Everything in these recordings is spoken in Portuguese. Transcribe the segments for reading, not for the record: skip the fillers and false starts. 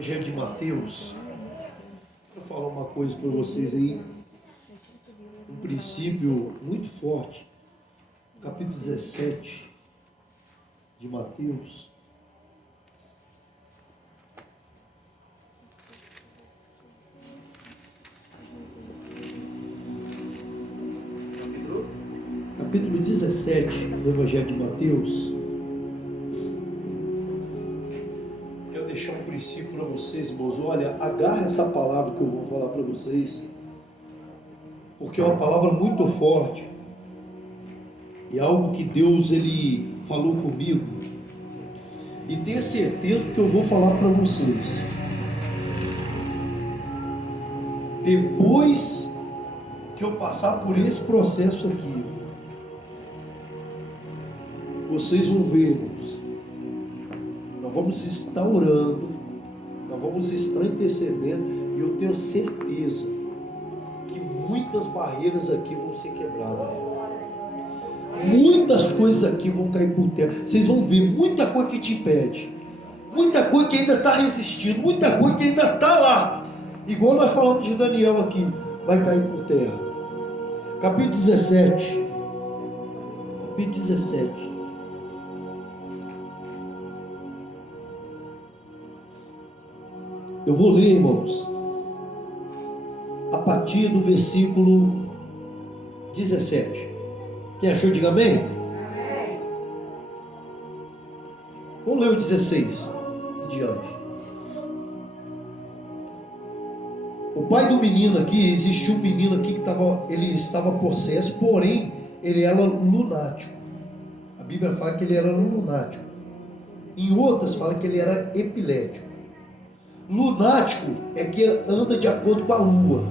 Evangelho de Mateus, quero falar uma coisa para vocês aí, um princípio muito forte, capítulo 17 de Mateus. Capítulo 17 do Evangelho de Mateus. Deixar um princípio para vocês, irmãos. Olha, agarra essa palavra que eu vou falar para vocês, porque é uma palavra muito forte e é algo que Deus ele falou comigo, e tenha certeza que eu vou falar para vocês. Depois que eu passar por esse processo aqui, vocês vão ver, irmãos. Nós vamos estar orando, nós vamos estar intercedendo, e eu tenho certeza que muitas barreiras aqui vão ser quebradas. Muitas coisas aqui vão cair por terra. Vocês vão ver muita coisa que te impede, muita coisa que ainda está resistindo, muita coisa que ainda está lá. Igual nós falamos de Daniel aqui, vai cair por terra. Capítulo 17. Capítulo 17. Eu vou ler, irmãos, a partir do versículo 17. Quem achou, diga amém? Amém. Vamos ler o 16 em diante. O pai do menino aqui, existiu um menino aqui que ele estava possesso, porém ele era lunático. A Bíblia fala que ele era lunático. Em outras fala que ele era epilético. Lunático é que anda de acordo com a lua.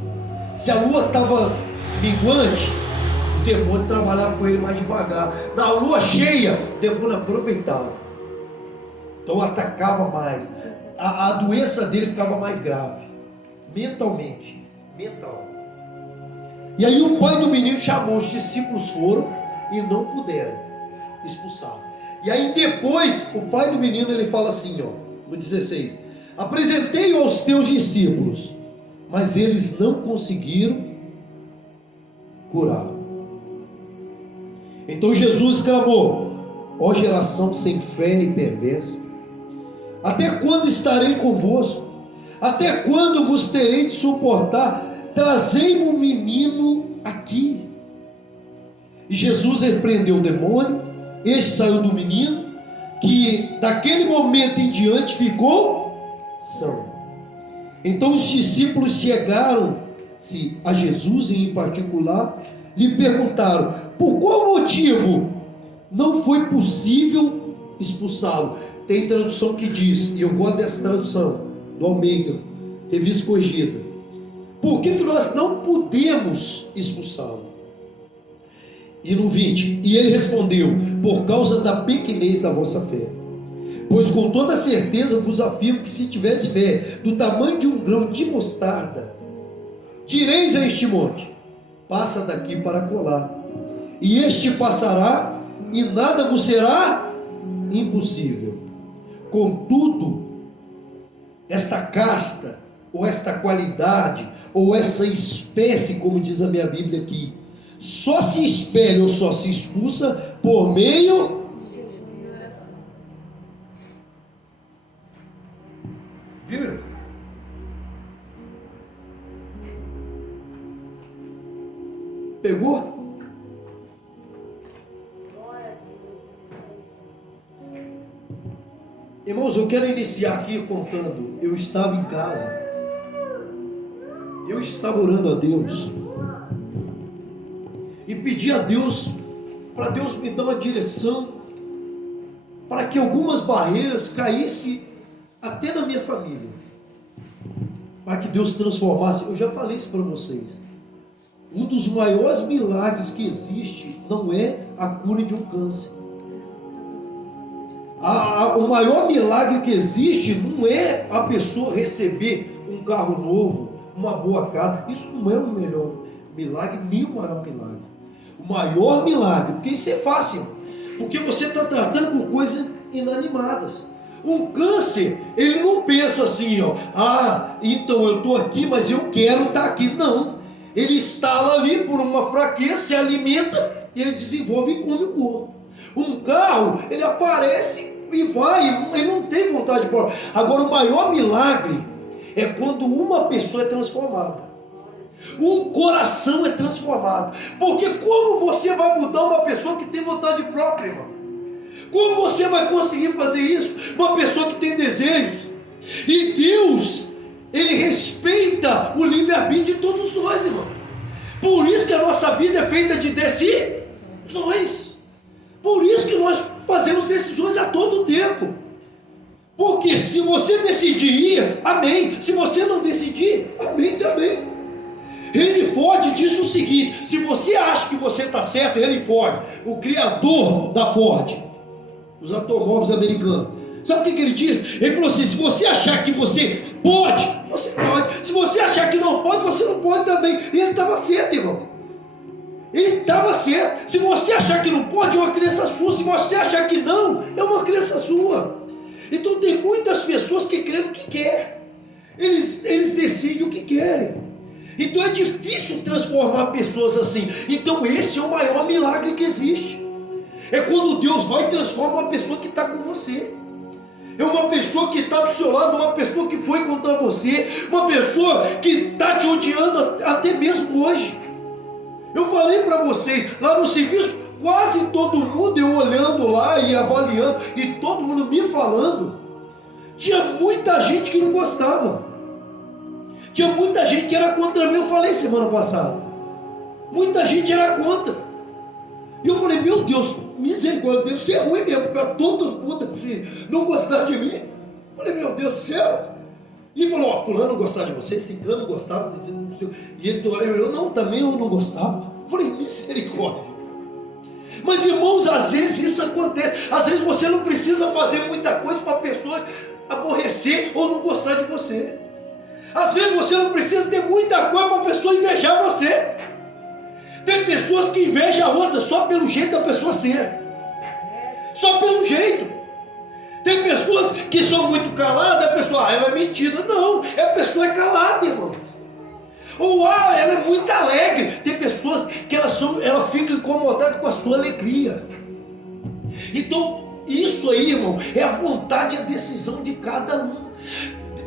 Se a lua estava minguante, o demônio trabalhava com ele mais devagar. Na lua cheia, o demônio aproveitava, então atacava mais. A doença dele ficava mais grave, mentalmente. E aí o pai do menino chamou, os discípulos foram e não puderam expulsar. E aí depois o pai do menino ele fala assim, ó, no 16: apresentei-o aos teus discípulos, mas eles não conseguiram curá-lo. Então Jesus clamou: ó geração sem fé e perversa, até quando estarei convosco? Até quando vos terei de suportar? Trazei-me um menino aqui. E Jesus repreendeu o demônio, este saiu do menino, que daquele momento em diante ficou são. Então os discípulos chegaram-se a Jesus, e em particular lhe perguntaram: por qual motivo não foi possível expulsá-lo? Tem tradução que diz, e eu gosto dessa tradução do Almeida, revista corrigida: por que nós não podemos expulsá-lo? E no 20, e ele respondeu: por causa da pequenez da vossa fé. Pois com toda certeza vos afirmo que se tiverdes fé do tamanho de um grão de mostarda, direis a este monte: passa daqui para colar, e este passará, e nada vos será impossível. Contudo, esta casta, ou esta qualidade, ou essa espécie, como diz a minha Bíblia aqui, só se espelha ou só se expulsa por meio de oração. Viu? Pegou? Irmãos, eu quero iniciar aqui contando. Eu estava em casa, eu estava orando a Deus e pedi a Deus, para Deus me dar uma direção, para que algumas barreiras caíssem até na minha família, para que Deus transformasse. Eu já falei isso para vocês. Um dos maiores milagres que existe não é a cura de um câncer. O maior milagre que existe não é a pessoa receber um carro novo, uma boa casa. Isso não é o melhor milagre, nem o maior milagre. O maior milagre, porque isso é fácil, porque você está tratando com coisas inanimadas. Um câncer, ele não pensa assim, ó, então eu estou aqui, mas eu quero estar aqui. Não, ele instala ali por uma fraqueza, se alimenta e ele desenvolve e come o corpo. Um carro, ele aparece e vai, ele não tem vontade de parar. Agora, o maior milagre é quando uma pessoa é transformada. O coração é transformado. Porque como você vai mudar uma pessoa que tem vontade própria, irmão? Como você vai conseguir fazer isso? Uma pessoa que tem desejos. E Deus, Ele respeita o livre-arbítrio de todos nós, irmão. Por isso que a nossa vida é feita de decisões. Por isso que nós fazemos decisões a todo tempo. Porque se você decidir ir, amém. Se você não decidir, amém também. Henry Ford disse o seguinte: se você acha que você está certo, Henry Ford, o criador da Ford, os automóveis americanos, sabe o que ele diz? Ele falou assim: se você achar que você pode, você pode. Se você achar que não pode, você não pode também. E ele estava certo, irmão. Ele estava certo. Se você achar que não pode, é uma crença sua. Se você achar que não, é uma crença sua. Então tem muitas pessoas que creem o que quer. Eles decidem o que querem. Então é difícil transformar pessoas assim. Então esse é o maior milagre que existe. É quando Deus vai e transforma uma pessoa que está com você. É uma pessoa que está do seu lado, uma pessoa que foi contra você, uma pessoa que está te odiando até mesmo hoje. Eu falei para vocês, lá no serviço, quase todo mundo, eu olhando lá e avaliando, e todo mundo me falando, tinha muita gente que não gostava. Tinha muita gente que era contra mim. Eu falei semana passada, muita gente era contra. E eu falei: meu Deus, misericórdia, deve ser ruim mesmo para todo mundo assim não gostar de mim. Eu falei: meu Deus do céu. E falou: fulano não gostava de você, ciclano não gostava. E eu não, também eu não gostava. Eu falei: misericórdia. Mas irmãos, às vezes isso acontece. Às vezes você não precisa fazer muita coisa para a pessoa aborrecer ou não gostar de você. Às vezes você não precisa ter muita coisa para a pessoa invejar você. Tem pessoas que invejam a outra só pelo jeito da pessoa ser. Só pelo jeito. Tem pessoas que são muito caladas, a pessoa, ela é mentira. Não, a pessoa é calada, irmão. Ou, ela é muito alegre. Tem pessoas que ela fica incomodada com a sua alegria. Então, isso aí, irmão, é a vontade e a decisão de cada um.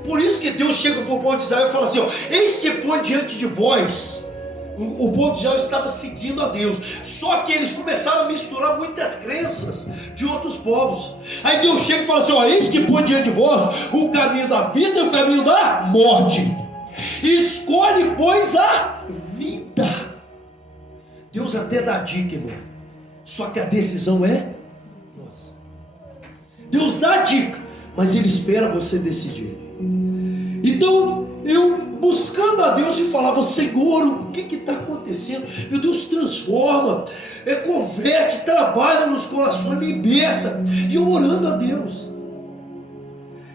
Por isso que Deus chega para o povo de Israel e fala assim: eis que põe diante de vós. O povo de Israel estava seguindo a Deus, só que eles começaram a misturar muitas crenças de outros povos. Aí Deus chega e fala assim: eis que põe diante de vós o caminho da vida e o caminho da morte. Escolhe, pois, a vida. Deus até dá dica, irmão, só que a decisão é nossa. Deus dá dica, mas Ele espera você decidir. Então, eu buscando a Deus e falava: Senhor, o que está acontecendo? Meu Deus, transforma, converte, trabalha nos corações, liberta. E eu orando a Deus.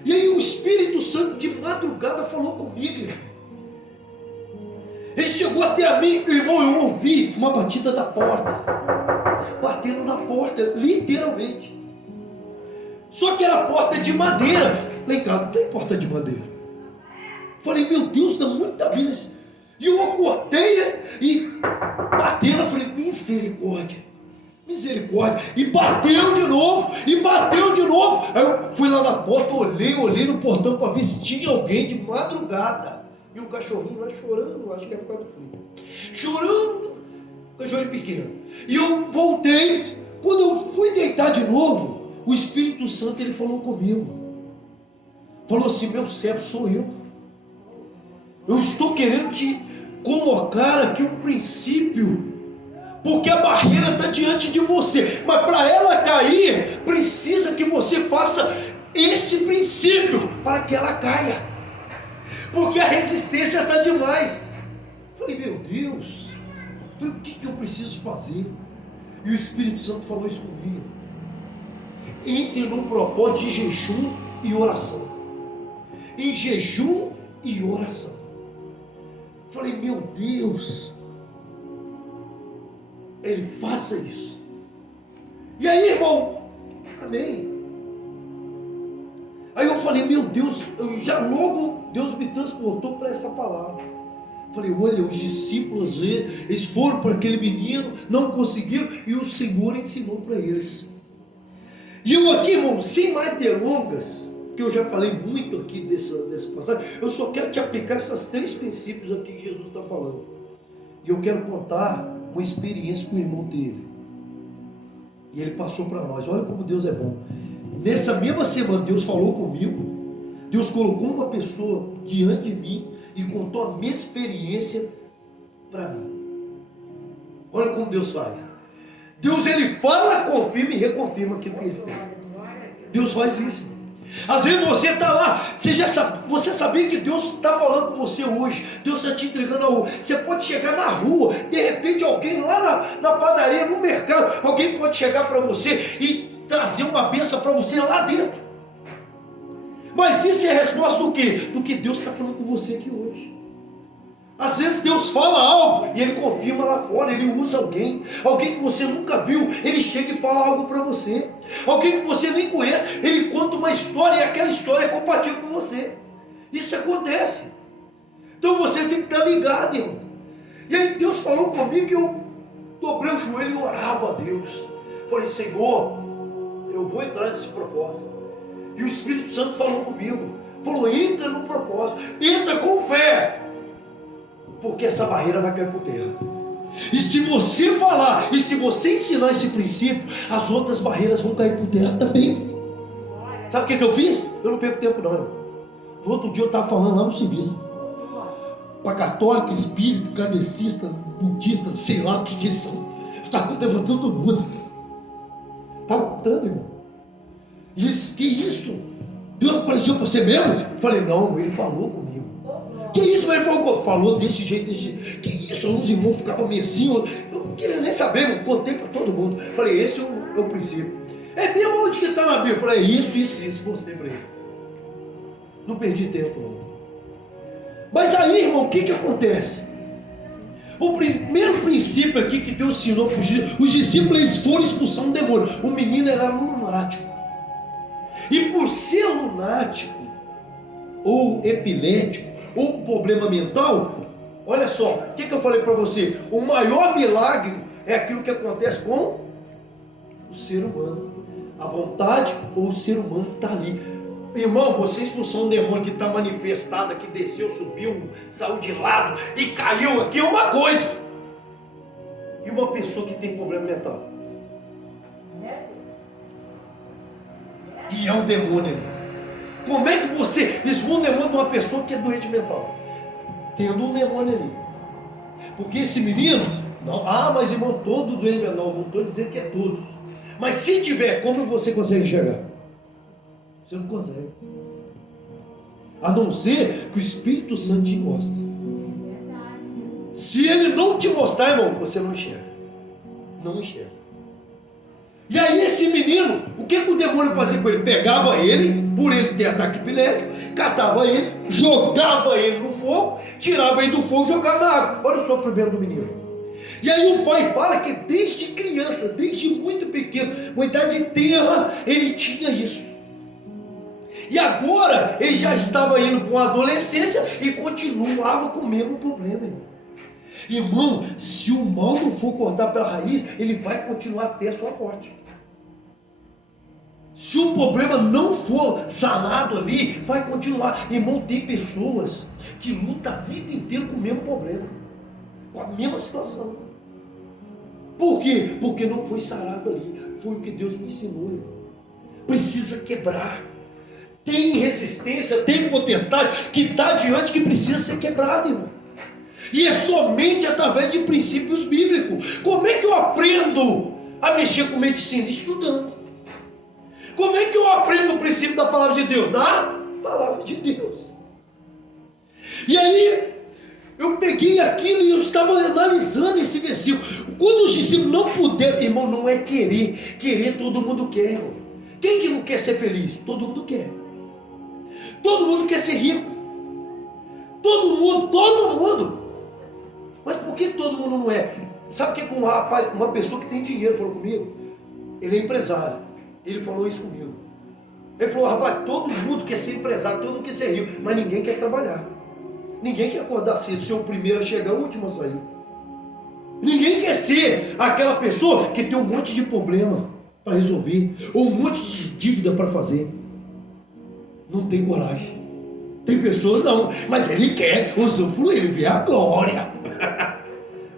E aí o Espírito Santo de madrugada falou comigo. Ele chegou até a mim, irmão, eu ouvi uma batida da porta, batendo na porta, literalmente. Só que era porta de madeira. Lá em casa não tem porta de madeira. Falei: meu Deus, dá muita vida. E eu acordei, né? E bateu. Eu falei: misericórdia, misericórdia. E bateu de novo, e bateu de novo. Aí eu fui lá na porta, olhei no portão para ver se tinha alguém de madrugada. E o cachorrinho lá chorando, acho que é por causa do frio. Chorando, cachorrinho pequeno. E eu voltei. Quando eu fui deitar de novo, o Espírito Santo, ele falou comigo. Falou assim: meu servo sou eu. Eu estou querendo te colocar aqui um princípio, porque a barreira está diante de você, mas para ela cair, precisa que você faça esse princípio para que ela caia, porque a resistência está demais. Falei: meu Deus, o que eu preciso fazer? E o Espírito Santo falou isso comigo: entre num propósito de jejum e oração. Em jejum e oração. Falei: meu Deus, Ele faça isso. E aí, irmão, amém. falei, meu Deus, Deus me transportou para essa palavra. Falei, olha, os discípulos, eles foram para aquele menino, não conseguiram, e o Senhor ensinou para eles. E eu aqui, irmão, sem mais delongas, que eu já falei muito aqui dessa passagem, eu só quero te aplicar esses 3 princípios aqui que Jesus está falando. E eu quero contar uma experiência que o irmão teve. E ele passou para nós. Olha como Deus é bom. Nessa mesma semana, Deus falou comigo. Deus colocou uma pessoa diante de mim e contou a minha experiência para mim. Olha como Deus faz. Deus, ele fala, confirma e reconfirma aquilo que ele fez. Deus faz isso. Às vezes você está lá, você sabia que Deus está falando com você hoje, Deus está te entregando algo. Você pode chegar na rua, de repente alguém lá na padaria, no mercado, alguém pode chegar para você e trazer uma bênção para você lá dentro. Mas isso é a resposta do quê? Do que Deus está falando com você aqui hoje. Às vezes Deus fala algo e Ele confirma lá fora, Ele usa alguém que você nunca viu, Ele chega e fala algo para você. Alguém que você nem conhece, Ele conta uma história e aquela história é compatível com você. Isso acontece. Então você tem que estar ligado, irmão. E aí Deus falou comigo e eu dobrei o joelho e orava a Deus. Falei, Senhor, eu vou entrar nesse propósito. E o Espírito Santo falou comigo. Falou, entra no propósito, entra com fé. Porque essa barreira vai cair por terra. E se você falar, e se você ensinar esse princípio, as outras barreiras vão cair por terra também. Sabe o que eu fiz? Eu não perco tempo não, irmão. No outro dia eu estava falando lá no serviço. Para católico, espírito, kardecista, budista, sei lá o que eles são. Eu estava contando todo mundo. Estava contando, irmão. Isso, que isso? Deus apareceu para você mesmo? Eu falei, não, ele falou comigo. Que isso, mas ele falou desse jeito, Que isso, os irmãos ficavam meio assim, eu não queria nem saber, eu contei para todo mundo. Falei, esse é o princípio. É mesmo onde que está na Bíblia? Falei, isso, mostrei para ele. Não perdi tempo, não. Mas aí, irmão, o que acontece? O primeiro princípio aqui que Deus ensinou para os discípulos, eles foram expulsar um demônio. O menino era lunático. E por ser lunático, ou epilético, ou um problema mental, olha só, o que eu falei para você? O maior milagre é aquilo que acontece com o ser humano. A vontade ou o ser humano que está ali. Irmão, você expulsou um demônio que está manifestado, que desceu, subiu, saiu de lado e caiu aqui, é uma coisa. E uma pessoa que tem problema mental? E é um demônio ali. Como é que você expõe um demônio de uma pessoa que é doente mental? Tendo um demônio ali. Porque esse menino, não, mas irmão, todo doente mental, não estou dizendo que é todos. Mas se tiver, como você consegue enxergar? Você não consegue. A não ser que o Espírito Santo te mostre. Se ele não te mostrar, irmão, você não enxerga. Não enxerga. E aí esse menino, o que o demônio fazia com ele? Pegava ele, por ele ter ataque epilético, catava ele, jogava ele no fogo, tirava ele do fogo e jogava na água. Olha o sofrimento do menino. E aí o pai fala que desde criança, desde muito pequeno, uma idade tenra, ele tinha isso. E agora ele já estava indo para uma adolescência e continuava com o mesmo problema, irmão. Irmão, se o mal não for cortar pela raiz, ele vai continuar até a sua morte. Se o problema não for sanado ali, vai continuar. Irmão, tem pessoas que lutam a vida inteira com o mesmo problema, com a mesma situação. Por quê? Porque não foi sarado ali. Foi o que Deus me ensinou, irmão. Precisa quebrar. Tem resistência, tem potestade que está diante, que precisa ser quebrada, irmão. E é somente através de princípios bíblicos. Como é que eu aprendo a mexer com medicina? Estudando. Como é que eu aprendo o princípio da palavra de Deus? Na palavra de Deus. E aí, eu peguei aquilo e eu estava analisando esse versículo. Quando os discípulos não puderam, irmão, não é querer. Querer todo mundo quer, irmão. Quem que não quer ser feliz? Todo mundo quer. Todo mundo quer ser rico. Todo mundo. Mas por que todo mundo não é? Sabe o que um rapaz, uma pessoa que tem dinheiro falou comigo? Ele é empresário. Ele falou isso comigo. Ele falou: rapaz, todo mundo quer ser empresário, todo mundo quer ser rico, mas ninguém quer trabalhar. Ninguém quer acordar cedo, ser o primeiro a chegar, o último a sair. Ninguém quer ser aquela pessoa que tem um monte de problema para resolver, ou um monte de dívida para fazer. Não tem coragem. Tem pessoas não, mas ele quer usufruir, ele vê a glória.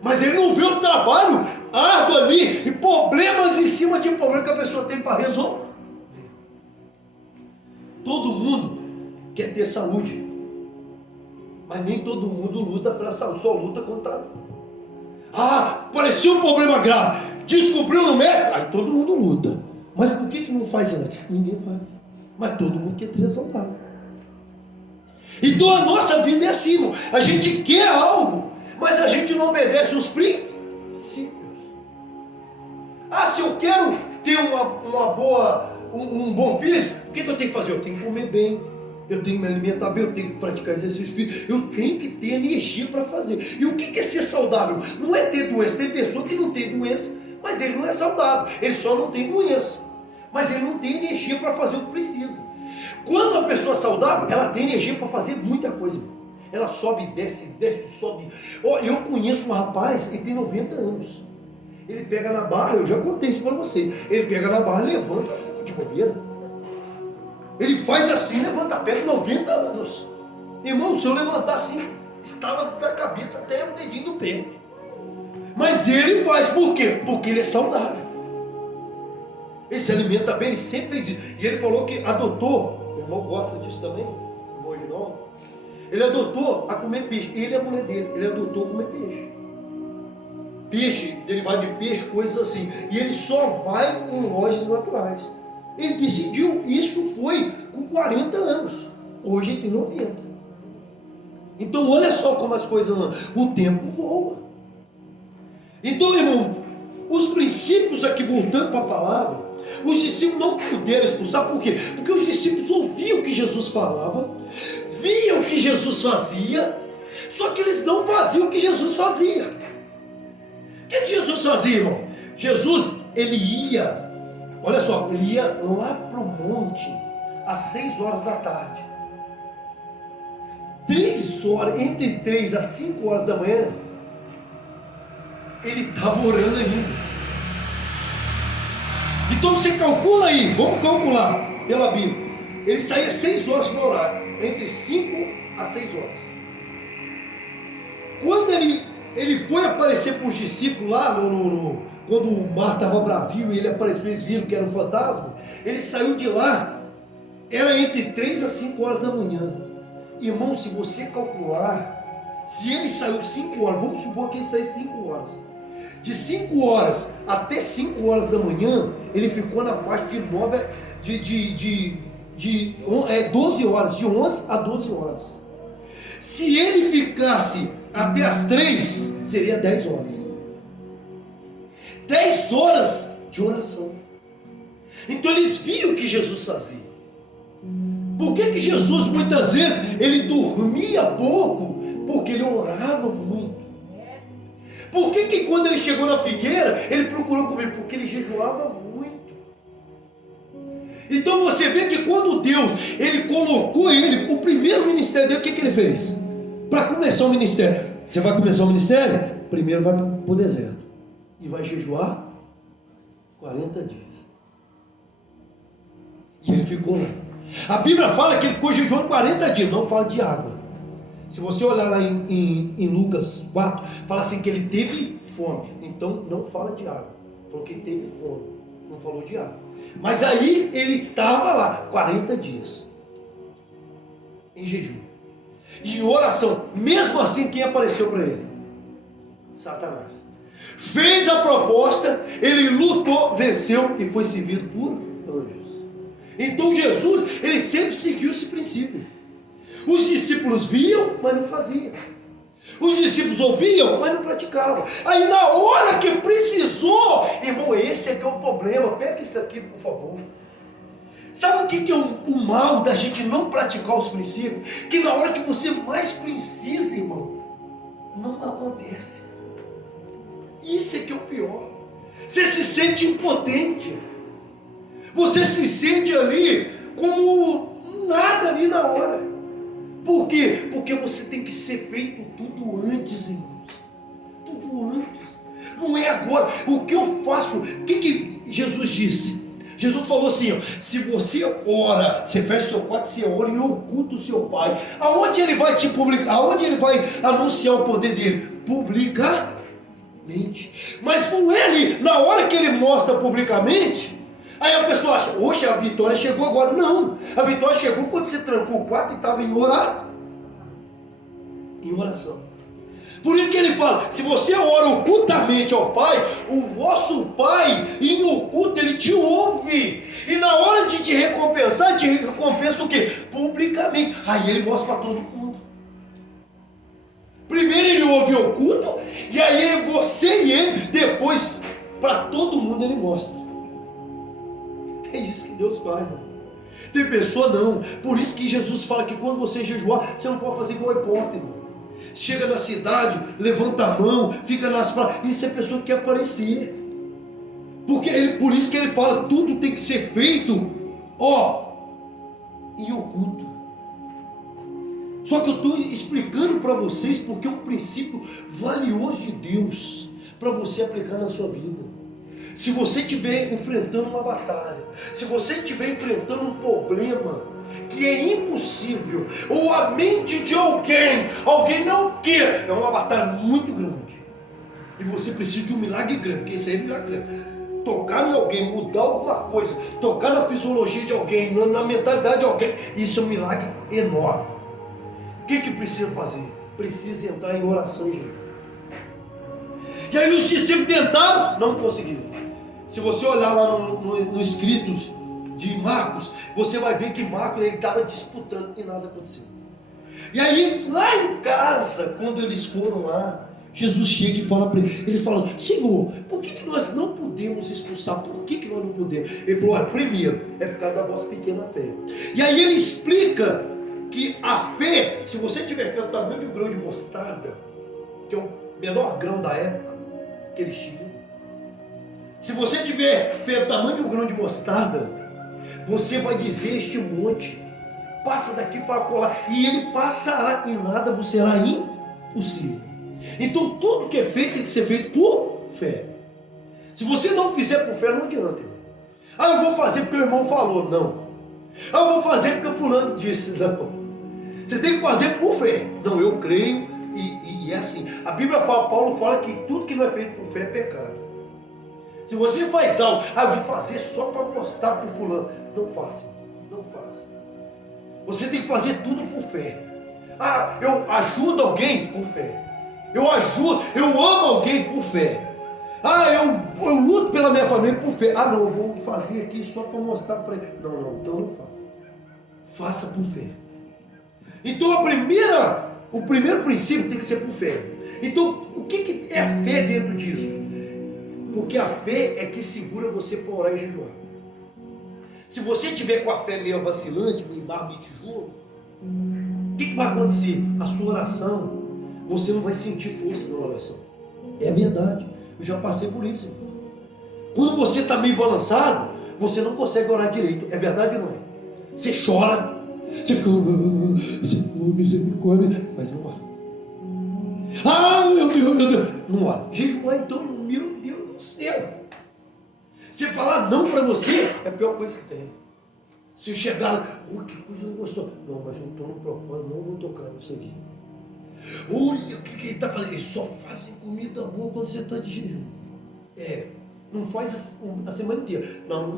Mas ele não vê o trabalho árduo ali, e problemas em cima de problemas que a pessoa tem para resolver. Todo mundo quer ter saúde, mas nem todo mundo luta pela saúde, só luta contra. Apareceu um problema grave, descobriu no médico, aí todo mundo luta. Mas por que não faz antes? Ninguém faz. Mas todo mundo quer ser saudável. Então a nossa vida é assim, irmão. A gente quer algo, mas a gente não obedece os princípios. Se eu quero ter um bom físico, o que eu tenho que fazer? Eu tenho que comer bem, eu tenho que me alimentar bem, eu tenho que praticar exercício físico, eu tenho que ter energia para fazer. E o que é ser saudável? Não é ter doença. Tem pessoa que não tem doença, mas ele não é saudável. Ele só não tem doença, mas ele não tem energia para fazer o que precisa. Quando a pessoa é saudável, ela tem energia para fazer muita coisa. Ela sobe, desce, sobe. Eu conheço um rapaz que tem 90 anos. Ele pega na barra, eu já contei isso para você. Ele pega na barra, levanta, fica de bobeira. Ele faz assim, levanta a perna, 90 anos. Irmão, se eu levantar assim, estava da cabeça até o dedinho do pé. Mas ele faz por quê? Porque ele é saudável. Ele se alimenta bem, ele sempre fez isso. E ele falou que adotou, meu irmão gosta disso também, irmão Reginaldo. Ele adotou a comer peixe. Ele é a mulher dele, ele adotou a comer peixe. Peixe, derivado de peixe, coisas assim. E ele só vai em lojas naturais. Ele decidiu, isso foi com 40 anos. Hoje ele tem 90. Então olha só como as coisas andam. O tempo voa. Então, irmão, os princípios aqui, voltando para a palavra, os discípulos não puderam expulsar. Por quê? Porque os discípulos ouviam o que Jesus falava, viam o que Jesus fazia, só que eles não faziam o que Jesus fazia. O que Jesus fazia, irmão? Jesus, ele ia, olha só, ele ia lá para o monte às 6 horas da tarde. 3 horas, entre 3 às 5 horas da manhã, ele estava orando ainda. Então você calcula aí, vamos calcular pela Bíblia. Ele saía 6 horas para orar, entre 5 a 6 horas. Quando ele foi aparecer para os discípulos lá, quando o mar estava bravio e ele apareceu, eles viram que era um fantasma, ele saiu de lá, era entre 3 a 5 horas da manhã. Irmão, se você calcular, se ele saiu 5 horas, vamos supor que ele saiu 5 horas. De 5 horas até 5 horas da manhã, ele ficou na faixa de 12 horas, de 11 a 12 horas. Se ele ficasse até as 3, seria 10 horas. 10 horas de oração. Então eles viam o que Jesus fazia. Por que Jesus muitas vezes ele dormia pouco? Porque ele orava muito. Por que quando ele chegou na figueira, ele procurou comer? Porque ele jejuava muito. Então você vê que quando Deus, ele colocou ele, o primeiro ministério dele, o que ele fez? Para começar o ministério. Você vai começar o ministério? Primeiro vai para o deserto. E vai jejuar 40 dias. E ele ficou lá. A Bíblia fala que ele ficou jejuando 40 dias, não fala de água. Se você olhar lá em Lucas 4, fala assim que ele teve fome. Então não fala de água. Falou que ele teve fome. Não falou de água. Mas aí ele estava lá 40 dias. Em jejum. E em oração. Mesmo assim, quem apareceu para ele? Satanás. Fez a proposta, ele lutou, venceu e foi servido por anjos. Então Jesus, ele sempre seguiu esse princípio. Os discípulos viam, mas não faziam. Os discípulos ouviam, mas não praticavam. Aí na hora que precisou, irmão, esse aqui é o problema. Pega isso aqui, por favor. Sabe o que é o mal da gente não praticar os princípios? Que na hora que você mais precisa, irmão, não acontece. Isso é que é o pior. Você se sente impotente. Você se sente ali com como nada ali na hora. Por quê? Porque você tem que ser feito tudo antes, irmãos. Tudo antes. Não é agora. O que eu faço? O que Jesus disse? Jesus falou assim, ó, se você ora, você fecha o seu quarto, você ora e oculta o seu Pai. Aonde ele vai te publicar? Aonde ele vai anunciar o poder dele? Publicamente. Mas não é ali, na hora que ele mostra publicamente, aí a pessoa acha, oxe, a vitória chegou agora. Não, a vitória chegou quando você trancou o quarto e estava em oração. Por isso que ele fala, se você ora ocultamente ao Pai, o vosso Pai em oculto, ele te ouve. E na hora de te recompensar, te recompensa o quê? Publicamente. Aí ele mostra para todo mundo. Primeiro ele ouve oculto, e aí você e ele, depois para todo mundo ele mostra. É isso que Deus faz, amor. Tem pessoa não. Por isso que Jesus fala que quando você jejuar, você não pode fazer igual hipócrita. Chega na cidade, levanta a mão, fica nas praias. Isso é pessoa que quer aparecer. Por isso que ele fala, tudo tem que ser feito, em oculto. Só que eu estou explicando para vocês porque é um princípio valioso de Deus para você aplicar na sua vida. Se você estiver enfrentando uma batalha, se você estiver enfrentando um problema que é impossível, ou a mente de alguém não quer, é uma batalha muito grande, e você precisa de um milagre grande, porque esse aí é milagre grande. Tocar em alguém, mudar alguma coisa, tocar na fisiologia de alguém, na mentalidade de alguém, isso é um milagre enorme. O que precisa fazer? Precisa entrar em oração, gente. E aí os discípulos tentaram, não conseguiram. Se você olhar lá no escritos de Marcos, você vai ver que Marcos estava disputando e nada aconteceu. E aí lá em casa, quando eles foram lá, Jesus chega e fala para ele fala, Senhor, por que nós não podemos expulsar? Por que nós não podemos? Ele falou, olha, primeiro, é por causa da vossa pequena fé. E aí ele explica que a fé, se você tiver fé do tamanho de um grão de mostarda, que é o menor grão da época que eles tinham, se você tiver fé do tamanho de um grão de mostarda, você vai dizer este monte, passa daqui para colar, e ele passará, e nada vos será impossível. Então tudo que é feito tem que ser feito por fé. Se você não fizer por fé, não adianta. Eu vou fazer porque o irmão falou, não. Eu vou fazer porque o fulano disse, não. Você tem que fazer por fé. Não, eu creio e é assim. A Bíblia fala, Paulo fala que tudo que não é feito por fé é pecado. Se você faz algo, eu vou fazer só para mostrar para o fulano, não faça, não faça. Você tem que fazer tudo por fé. Eu ajudo alguém por fé. Eu amo alguém por fé. Eu luto pela minha família por fé. Não, eu vou fazer aqui só para mostrar para ele. Não, então não faça. Faça por fé. Então o primeiro princípio tem que ser por fé. Então, o que é a fé dentro disso? Porque a fé é que segura você para orar e jejuar. Se você tiver com a fé meio vacilante, meio barro de tijolo, o que vai acontecer? A sua oração, você não vai sentir força na oração. É verdade, eu já passei por isso. Quando você está meio balançado, você não consegue orar direito. É verdade ou não é? Você chora, você fica, Senhor, misericórdia, mas não ora. Meu Deus, não ora. Jejuar então, meu Deus do céu. Se falar não para você, é a pior coisa que tem. Se chegar, que coisa não gostou. Não, mas eu estou no propósito, não vou tocar nisso aqui. Olha o que ele está fazendo. Eles só fazem comida boa quando você está de jejum. Não faz a semana inteira.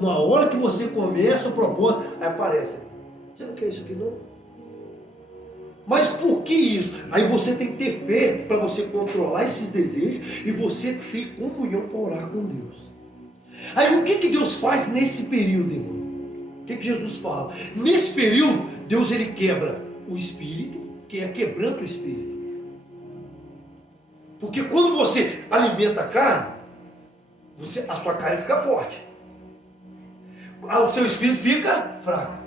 Na hora que você começa o propósito, aí aparece. Você não quer isso aqui não? Mas por que isso? Aí você tem que ter fé para você controlar esses desejos e você ter comunhão para orar com Deus. Aí o que Deus faz nesse período, irmão? O que Jesus fala? Nesse período, Deus ele quebra o espírito, que é quebrando o espírito. Porque quando você alimenta a carne, a sua carne fica forte. O seu espírito fica fraco.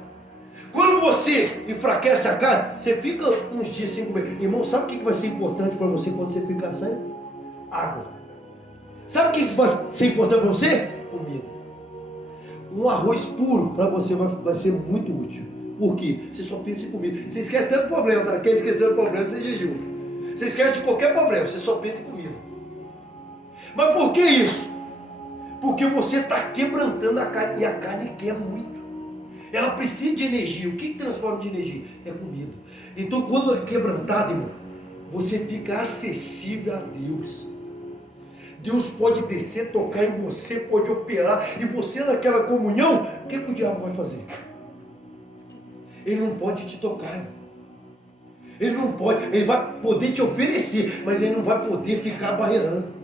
Quando você enfraquece a carne, você fica uns dias sem comer. Irmão, sabe o que vai ser importante para você quando você ficar sem? Água. Sabe o que vai ser importante para você? Comida. um arroz puro para você vai ser muito útil. Por quê? Você só pensa em comida. Você esquece tanto problema, tá? Quer esquecer o problema, você jejum. Você esquece de qualquer problema, você só pensa em comida. Mas por que isso? Porque você está quebrantando a carne, e a carne quer muito. Ela precisa de energia. O que transforma de energia? É comida. Então, quando é quebrantado, irmão, você fica acessível a Deus. Deus pode descer, tocar em você, pode operar, e você naquela comunhão, o que o diabo vai fazer? Ele não pode te tocar, irmão. Ele não pode, ele vai poder te oferecer, mas ele não vai poder ficar barreirando.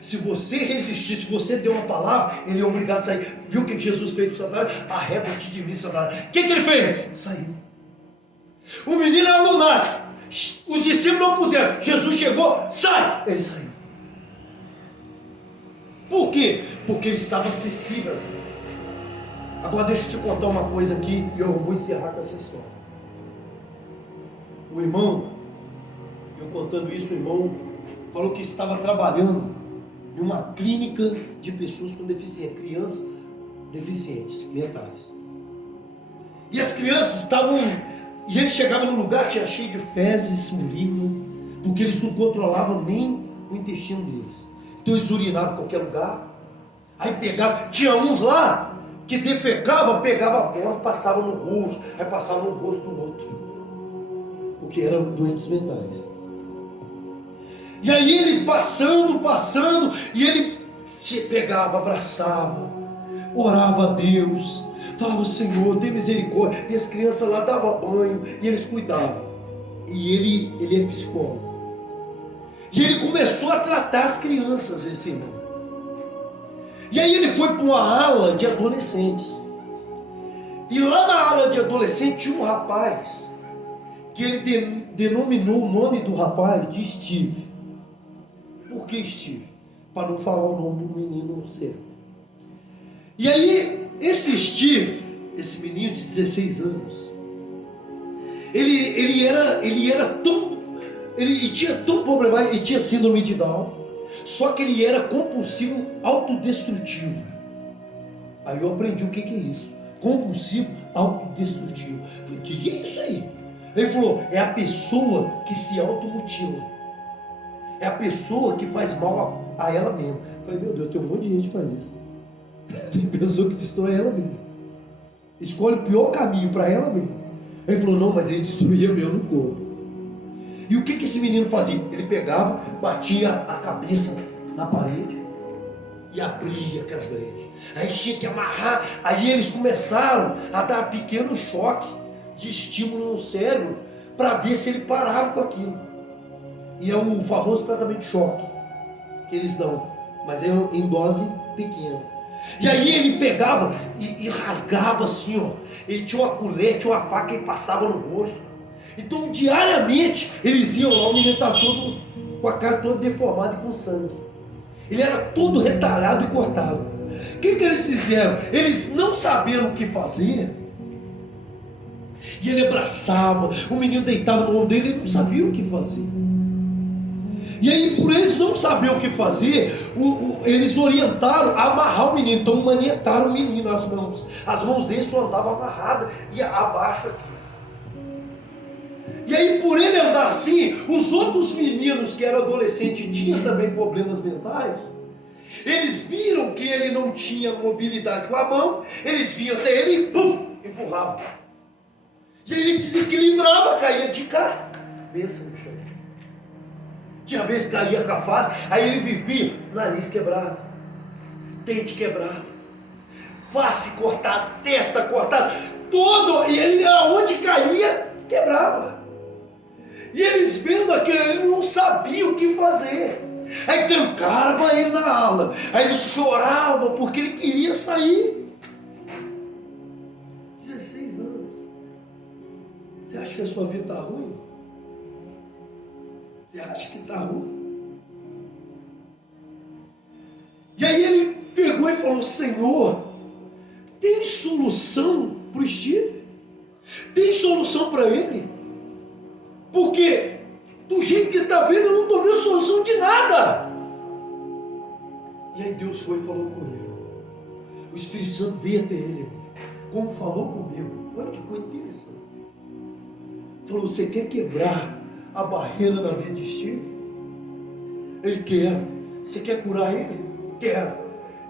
Se você resistir, se você der uma palavra, ele é obrigado a sair. Viu o que Jesus fez com Satanás? Arreda-te de mim, Satanás. O que ele fez? Saiu. O menino era lunático. Os discípulos não puderam. Jesus chegou, sai! Ele saiu. Por quê? Porque ele estava acessível. Agora deixa eu te contar uma coisa aqui e eu vou encerrar com essa história. O irmão, eu contando isso, o irmão falou que estava trabalhando em uma clínica de pessoas com deficiência, crianças deficientes mentais. E as crianças estavam, e ele chegava no lugar, tinha cheio de fezes, urina, porque eles não controlavam nem o intestino deles. Então eles urinavam em qualquer lugar, aí pegavam, tinha uns lá que defecavam, pegavam a bola, passavam no rosto, aí passavam no rosto do outro, porque eram doentes mentais. E aí ele passando, e ele se pegava, abraçava, orava a Deus, falava: Senhor, tem misericórdia. E as crianças lá davam banho, e eles cuidavam. E ele é psicólogo. E ele começou a tratar as crianças, esse irmão. E aí ele foi para uma ala de adolescentes. E lá na ala de adolescentes tinha um rapaz, que ele denominou o nome do rapaz de Steve. Por que Steve? Para não falar o nome do menino certo. E aí, esse Steve, esse menino de 16 anos, ele tinha tão problemático, ele tinha síndrome de Down, só que ele era compulsivo autodestrutivo. Aí eu aprendi o que é isso. Compulsivo autodestrutivo. Falei: que é isso aí? Ele falou: é a pessoa que se automutila. É a pessoa que faz mal a ela mesma. Eu falei: meu Deus, tem um monte de gente que faz isso. Tem pessoa que destrói ela mesma. Escolhe o pior caminho para ela mesma. Ele falou: não, mas ele destruía mesmo no corpo. E o que esse menino fazia? Ele pegava, batia a cabeça na parede e abria com as brechas. Aí tinha que amarrar. Aí eles começaram a dar pequeno choque de estímulo no cérebro para ver se ele parava com aquilo. E é o famoso tratamento de choque que eles dão, mas é em dose pequena. E aí ele pegava e rasgava assim, ó. Ele tinha uma colher, tinha uma faca, e passava no rosto. Então diariamente eles iam lá, o menino estava todo com a cara toda deformada e com sangue. Ele era todo retalhado e cortado. O que eles fizeram? Eles não sabendo o que fazer, e ele abraçava, o menino deitava no ombro dele, ele não sabia o que fazer. E aí, por eles não saber o que fazer, eles orientaram a amarrar o menino. Então manietaram o menino, as mãos dele só andavam amarradas e abaixo aqui. E aí, por ele andar assim, os outros meninos que eram adolescentes e tinham também problemas mentais, eles viram que ele não tinha mobilidade com a mão, eles vinham até ele e pum, empurravam. E aí ele desequilibrava, caía de cabeça no chão. Tinha vez que caía com a face, aí ele vivia nariz quebrado, dente quebrado, face cortada, testa cortada, todo, e ele aonde caía, quebrava. E eles vendo aquilo, ele não sabia o que fazer. Aí trancava ele na aula, aí ele chorava porque ele queria sair. 16 anos. Você acha que a sua vida está ruim? Você acha que está ruim? E aí ele pegou e falou: Senhor, tem solução para o Steve? Tem solução para ele? Porque do jeito que ele está vendo, eu não estou vendo solução de nada. E aí Deus foi e falou com ele: O Espírito Santo veio até ele, irmão, como falou comigo. Olha que coisa interessante. Falou: você quer quebrar a barreira da vida de Steve? Ele quer. Você quer curar ele? Quero.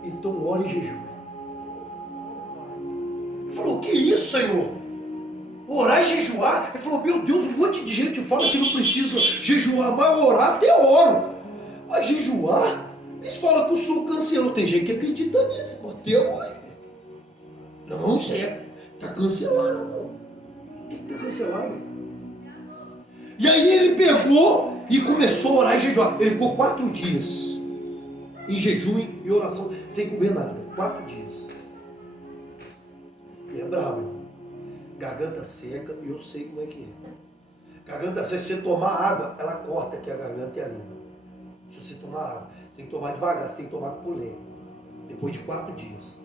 Então ore e jejum. Ele falou: que isso, Senhor? Orar e jejuar? Ele falou: meu Deus, um monte de gente fala que não precisa jejuar, mas orar até oro. Mas jejuar? Eles falam que eu sou cancelado. Tem gente que acredita nisso. Até hoje. Não, você está cancelado. O que está cancelado? E aí ele pegou e começou a orar e jejuar. Ele ficou 4 dias em jejum e oração, sem comer nada. 4 dias. E é brabo, irmão. Garganta seca, eu sei como é que é. Garganta seca, se você tomar água, ela corta aqui a garganta e a língua. Se você tomar água, você tem que tomar devagar, você tem que tomar com colher. Depois de 4 dias.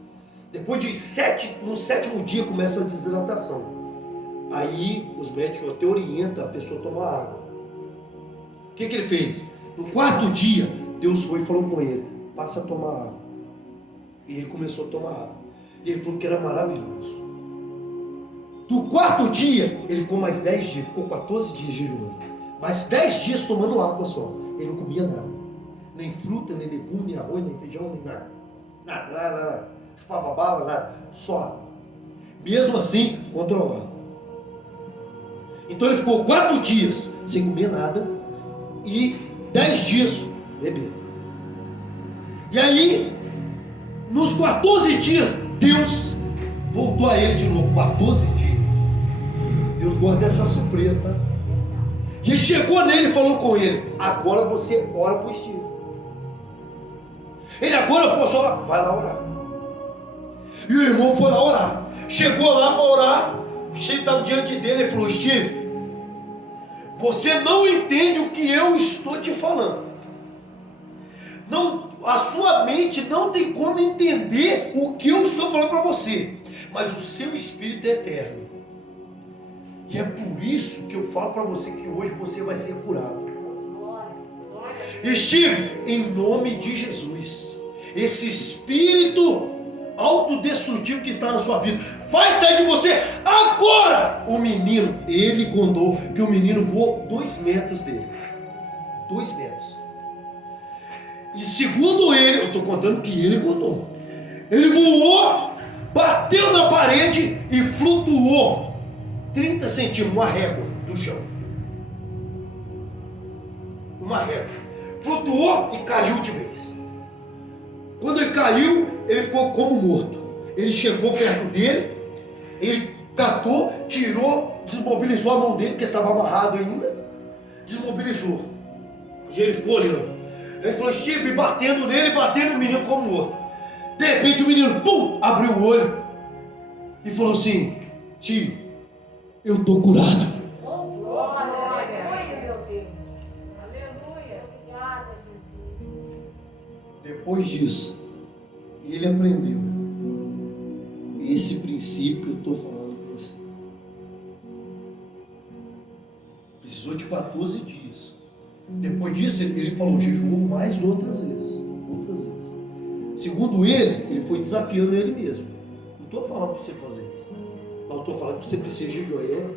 Depois de 7, no 7º dia começa a desidratação. Aí os médicos até orientam a pessoa a tomar água. O que ele fez? No 4º dia, Deus foi e falou com ele: passa a tomar água. E ele começou a tomar água. E ele falou que era maravilhoso. Do 4º dia, ele ficou mais 10 dias, ficou 14 dias jejuando. Mais 10 dias tomando água só. Ele não comia nada. Nem fruta, nem legume, nem arroz, nem feijão, nem nada. Nada. Chupava bala, nada. Só água. Mesmo assim, controlado. Então ele ficou 4 dias sem comer nada e 10 dias bebendo. E aí, nos 14 dias, Deus voltou a ele de novo. 14 dias. Deus gosta dessa surpresa, tá? E ele chegou nele e falou com ele: agora você ora para o Steve. Ele: agora eu posso orar? Vai lá orar. E o irmão foi lá orar. Chegou lá para orar. O Steve estava diante dele e falou: Steve, você não entende o que eu estou te falando. Não, a sua mente não tem como entender o que eu estou falando para você. Mas o seu espírito é eterno. E é por isso que eu falo para você que hoje você vai ser curado. Steve, em nome de Jesus, esse espírito autodestrutivo que está na sua vida vai sair de você agora. O menino, ele contou que o menino voou 2 metros dele. 2 metros. E segundo ele, eu estou contando que ele contou, ele voou, bateu na parede e flutuou 30 centímetros, uma régua do chão. Uma régua. Flutuou e caiu de vez. Quando ele caiu, ele ficou como morto. Ele chegou perto dele, ele catou, tirou, desmobilizou a mão dele, porque estava amarrado ainda. Desmobilizou. E ele ficou olhando. Ele falou: Steve, batendo nele, batendo o menino como morto. De repente o menino, pum, abriu o olho e falou assim: tio, eu estou curado. Depois disso, ele aprendeu esse princípio que eu estou falando com você. Precisou de 14 dias. Depois disso, ele falou: jejuou mais outras vezes. Segundo ele foi desafiando ele mesmo. Não estou falando para você fazer isso, mas estou falando que você precisa jejuar.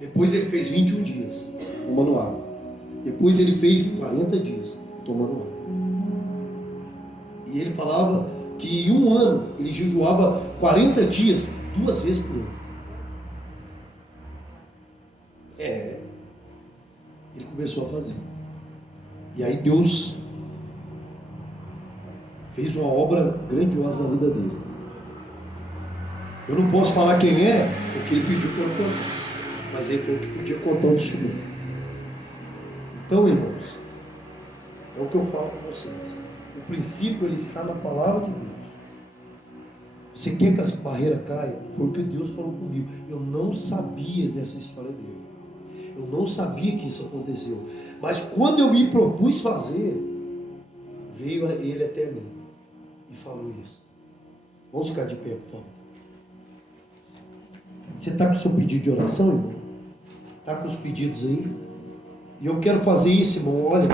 Depois ele fez 21 dias tomando água. Depois ele fez 40 dias tomando água. E ele falava que em um ano ele jejuava 40 dias, 2 vezes por ano. Ele começou a fazer. E aí Deus fez uma obra grandiosa na vida dele. Eu não posso falar quem é, porque ele pediu para eu contar. Mas ele falou que podia contar o testemunho. Então, irmãos, é o que eu falo para vocês. O princípio, ele está na palavra de Deus. Você quer que a barreira caia? Foi o que Deus falou comigo. Eu não sabia dessa história dele. Eu não sabia que isso aconteceu. Mas quando eu me propus fazer, veio ele até mim e falou isso. Vamos ficar de pé, por favor. Você está com o seu pedido de oração, irmão? Está com os pedidos aí? E eu quero fazer isso, irmão. Olha,